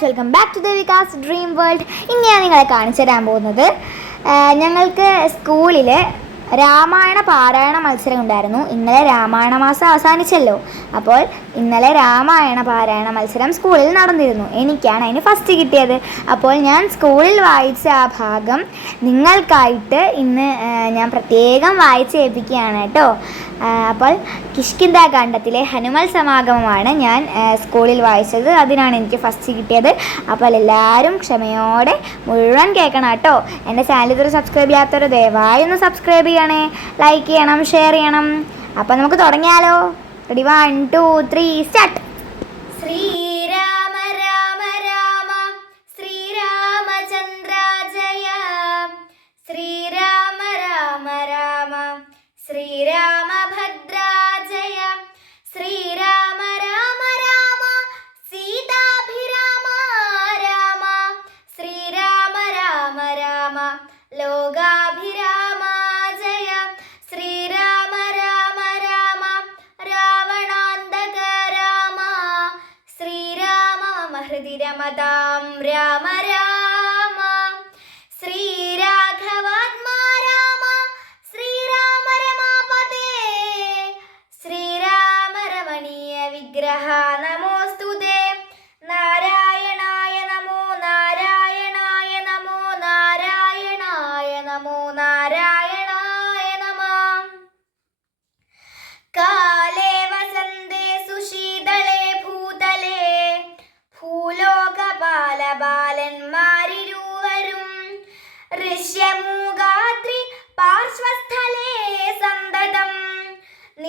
Guys welcome back to Devika's dream world ഇനി ഞാൻ നിങ്ങളെ കാണിച്ചു തരാൻ പോകുന്നത്. ഞങ്ങൾക്ക് സ്കൂളിൽ രാമായണ പാരായണ മത്സരം ഉണ്ടായിരുന്നു. ഇന്നലെ രാമായണ മാസം അവസാനിച്ചല്ലോ. അപ്പോൾ ഇന്നലെ രാമായണ പാരായണ മത്സരം സ്കൂളിൽ നടന്നിരുന്നു. എനിക്കാണ് അതിന് ഫസ്റ്റ് കിട്ടിയത്. അപ്പോൾ ഞാൻ സ്കൂളിൽ വായിച്ച ആ ഭാഗം നിങ്ങൾക്കായിട്ട് ഇന്ന് ഞാൻ പ്രത്യേകം വായിച്ച് ഏൽപ്പിക്കുകയാണ് കേട്ടോ. അപ്പോൾ കിഷ്കിന്ദ കാണ്ഡത്തിലെ ഹനുമൽ സമാഗമമാണ് ഞാൻ സ്കൂളിൽ വായിച്ചത്. അതിനാണ് എനിക്ക് ഫസ്റ്റ് കിട്ടിയത്. അപ്പോൾ എല്ലാവരും ക്ഷമയോടെ മുഴുവൻ കേൾക്കണം കേട്ടോ. എന്റെ ചാനൽ ഇതുവരെ സബ്സ്ക്രൈബ് ചെയ്യാത്തവർ ദയവായി ഒന്ന് സബ്സ്ക്രൈബ് ചെയ്യണേ? ലൈക്ക് ചെയ്യണം ഷെയർ ചെയ്യണം. അപ്പം നമുക്ക് തുടങ്ങിയാലോ? Ready one two three start Srirama Rama Rama. Sriramachandra Jaya Sreerama Rama Rama. ശ്രീരാമഭദ്രാജയ ശ്രീരാമ രാമ രാമ. സീതാഭിരാമ രാമ. ശ്രീരാമ രാമ രാമ. ലോകാഭിരാമ ശ്രീരാമ മമ ഹൃദി രമതാം രാമ രാമ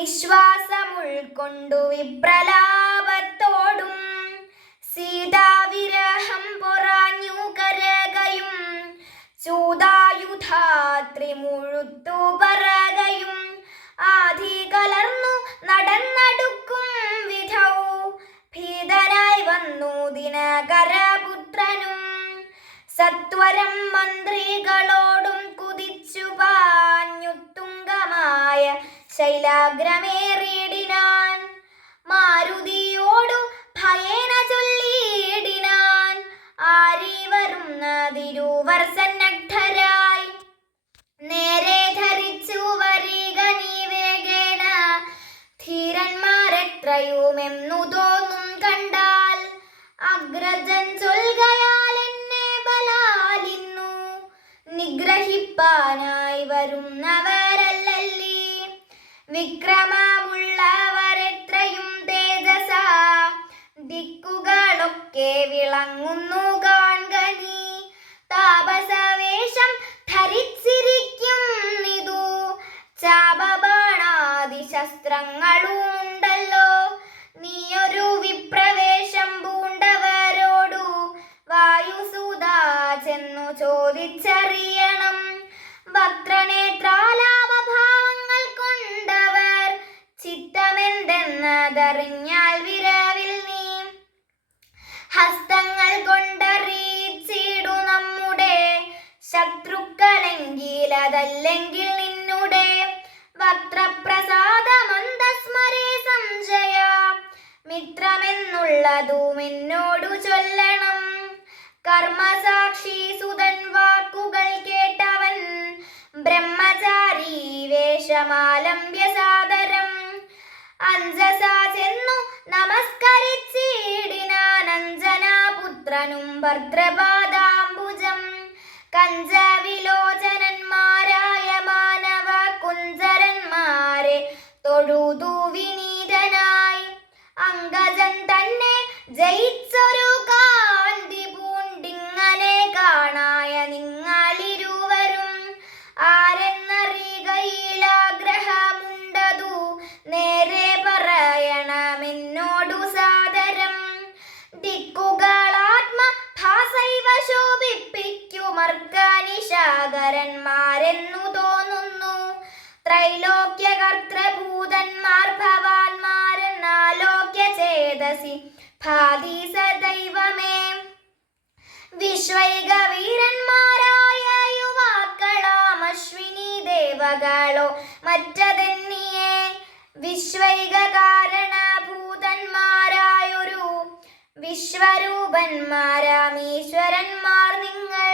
നിശ്വാസമുൾക്കൊണ്ടു വിപ്രലാപത്തോടും സീതാവിരഹം പൊറാഞ്ഞു കരകയും ചൂതായുധാത്രി മുഴുത്തു പറകയും ആധി കലർന്നു നടന്നടുക്കും വിധൗ. ഭീതനായി വന്നു ദിനകരപുത്രനും സത്വരം മന്ത്രികളോടും കുതിച്ചു പാഞ്ഞുത്തുങ്കമായ ശൈലാഗ്രമേറിയിടിനാൻ. മാരുതിയോടു ഭയേന ചൊല്ലിയിടിനാൻ. ആരി വരുന്നതിരുവർ സന്നദ്ധരായി വിക്രമമുള്ളവരെത്രയും തേജസ. ദിക്കുകളൊക്കെ വിളങ്ങുന്നു കാൺകനി താപസവേഷം ധരിച്ചിരിക്കും നിതു. ചാപബാണാദി ശസ്ത്രങ്ങളുണ്ടല്ലോ നീയൊരു വിപ്രവേശം പൂണ്ടവരോടു. വായുസൂതാ ചെന്നു ചോദിച്ചറിയണം ചിത്തമെന്തെന്നതറിഞ്ഞാൽ വിരവിൽ നീ. ഹസ്തങ്ങൾ കൊണ്ടറിയിച്ചിടു നമ്മുടെ. ശത്രുക്കളെങ്കിൽ അതല്ലെങ്കിൽ നിന്നുടെ. വക്രപ്രസാദമന്തസ്മരേ സഞ്ജയ മിത്രമെന്നുള്ളതും എന്നോടു ചൊല്ലണം. കർമ്മസാക്ഷി സുതൻ വാക്കുകൾ കേട്ടവൻ. ബ്രഹ്മചാരി വേഷമാലംബ്യ സാദരം അഞ്ജസാ ചെന്നു നമസ്കരിച്ചിടിനാനഞ്ജനാപുത്രനും ഭദ്രപാദാംബുജം കഞ്ചവിലോചനന്മാരായ ശോഭിപ്പിക്കുമർക്കനിശാകരന്മാരെന്നു തോന്നുന്നു. ത്രൈലോക്യകർത്തൃഭൂതന്മാർ ഭവാന്മാരെന്നാലോക്യ ചേതസി ഭാതി സദൈവമേ വിശ്വൈകവീരന്മാരായ യുവാക്കളാം അശ്വിനി ദേവകളോ മറ്റതെന്നിയെ വിശ്വൈക കാരണഭൂതന്മാരായൊരു വിശ്വരൂപന്മാരാമീശ്വരന്മാർ നിങ്ങൾ